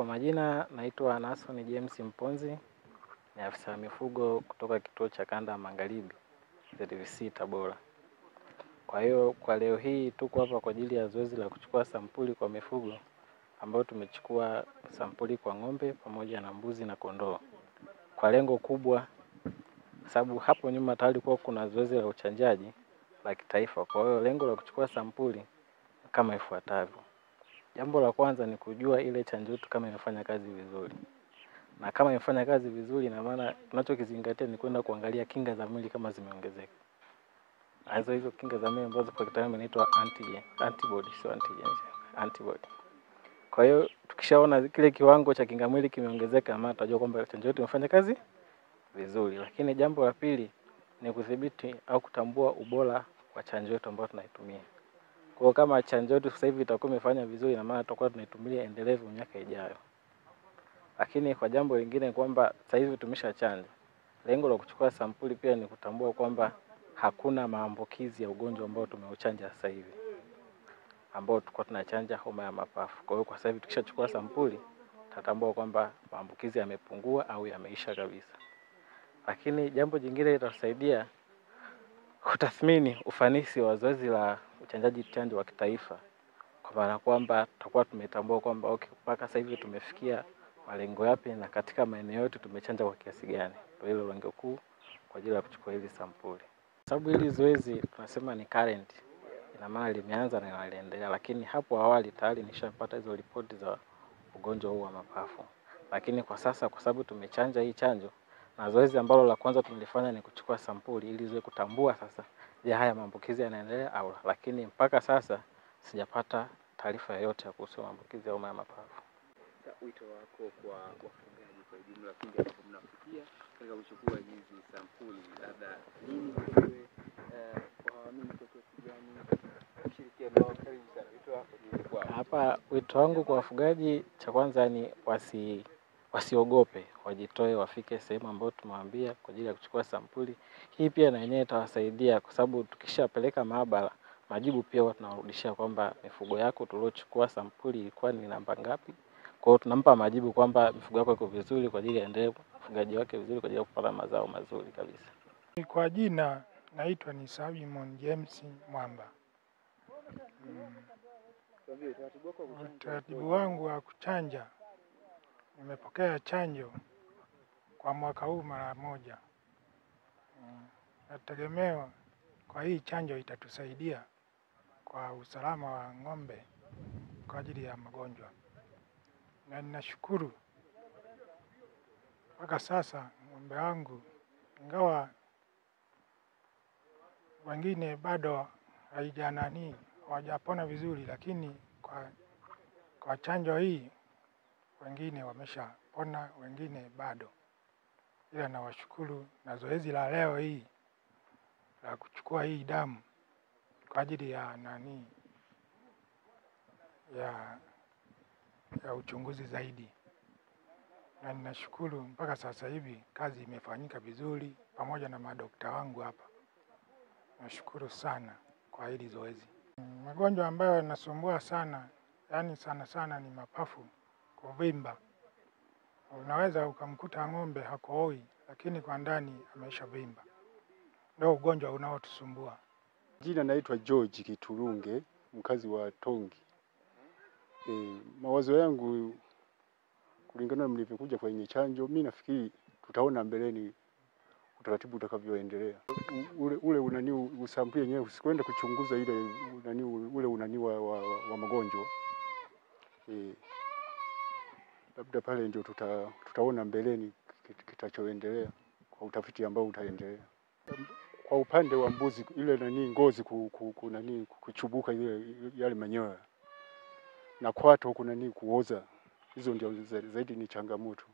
Kwa majina naitwa Nason James Mponzi, ni afisa mifugo kutoka kituo cha kanda magharibi ZVC Tabora. Kwa hiyo kwa leo hii tuko hapa kwa ajili ya zoezi la kuchukua sampuli kwa mifugo, ambayo tumechukua sampuli kwa ng'ombe pamoja na mbuzi na kondoo. Kwa lengo kubwa, sababu hapo nyuma tayari kwa kuna zoezi la uchanjaji la kitaifa. Kwa hiyo lengo la kuchukua sampuli kama ifuatavyo. Jambo la kwanza ni kujua ile chanjo yetu kama inafanya kazi vizuri. Na kama imefanya kazi vizuri, na maana tunachokizingatia ni kwenda kuangalia kinga za mwili kama zimeongezeka. Hizo kinga za mwili ambazo kwa kitaalamu inaitwa antibody, sio antigen, antibody. Kwa hiyo tukishaona kile kiwango cha kinga mwili kimeongezeka, maana tutajua kwamba chanjo yetu imefanya kazi vizuri. Lakini jambo la pili ni kudhibiti au kutambua ubora wa chanjo yetu ambayo tunaitumia. Kwa hiyo kama chanjo yetu sasa hivi itakuwa imefanya vizuri, na maana tutakuwa tunaitumia endelevu miaka ijayo. Lakini kwa jambo lingine kwamba sasa hivi tumeshachanja. Lengo la kuchukua sampuli pia ni kutambua kwamba hakuna maambukizi ya ugonjwa ambao tumeuchanja sasa hivi, ambao tulikuwa tunachanja homa ya mapafu. Kwa hiyo kwa sasa hivi tukishachukua sampuli, tutatambua kwamba maambukizi yamepungua au yameisha kabisa. Lakini jambo jingine litasaidia kutathmini ufanisi wa zoezi la uchanjaji chanjo wa kitaifa. Kwa maana kwamba tutakuwa tumetambua kwamba mpaka sasa hivi tumefikia malengo yapi na katika maeneo yote tumechanja kwa kiasi gani. Ndio hilo lengo kuu kwa ajili ya kuchukua hizi sampuli. Sababu hili zoezi tunasema ni current, ina maana limeanza na linaendelea, lakini hapo awali tayari nishapata hizo ripoti za ugonjwa huu wa mapafu. Lakini kwa sasa kwa sababu tumechanja hii chanjo, na zoezi ambalo la kwanza tulifanya ni kuchukua sampuli ili ziwe kutambua sasa je, haya maambukizi yanaendelea au la. Lakini mpaka sasa sijapata taarifa yoyote ya kuhusu maambukizi ya homa ya mapafu. Wito wako kwa wafugaji kwa ujumla pindi ambapo mnafikia katika kuchukua hizi sampuli, labda nini kiwe waamini kwa kiasi gani ushirikiano wao? Karibu sana, wito wako ni kwa hapa. Wito wangu kwa wafugaji, cha kwanza ni wasiogope, wajitoe, wafike sehemu ambayo tumewaambia kwa ajili ya kuchukua sampuli. Hii pia na yenyewe itawasaidia kwa sababu tukishapeleka maabara, majibu pia watu tunarudishia kwamba mifugo yako tuliochukua sampuli ilikuwa ni namba ngapi. Kwa hiyo tunampa majibu kwamba mifugo yako iko vizuri kwa ajili ya endelee ufugaji wake vizuri kwa ajili ya kupata mazao mazuri kabisa. Kwa jina naitwa ni Simon James Mwamba. Utaratibu wangu wa kuchanja, nimepokea chanjo kwa mwaka huu mara moja. Nategemea kwa hii chanjo itatusaidia kwa usalama wa ng'ombe kwa ajili ya magonjwa. Na ninashukuru mpaka sasa ng'ombe wangu, ingawa wengine bado hawajapona vizuri, lakini kwa chanjo hii wengine wameshapona, wengine bado. Ila nawashukuru, na zoezi la leo hii la kuchukua hii damu kwa ajili ya ya uchunguzi zaidi. Na ninashukuru mpaka sasa hivi kazi imefanyika vizuri pamoja na madokta wangu hapa. Nashukuru sana kwa hili zoezi. Magonjwa ambayo yanasumbua sana, yani sana ni mapafu kuvimba. Unaweza ukamkuta ng'ombe hakohoi, lakini kwa ndani ameshavimba. Ndio ugonjwa unaotusumbua. Jina naitwa George Kiturunge, mkazi wa Tongi. Mawazo yangu kulingana na mlivyokuja kwenye chanjo, mimi nafikiri tutaona mbeleni utaratibu utakavyoendelea. Ule unani usampuli yenyewe usikwenda kuchunguza ile unani ule unani wa magonjwa. Labda pale ndio tutaona mbeleni kitachoendelea kwa utafiti ambao utaendelea. Kwa upande wa mbuzi ile ngozi kuchubuka ile yale manyoya, na kwato kuoza, hizo ndio zaidi ni changamoto.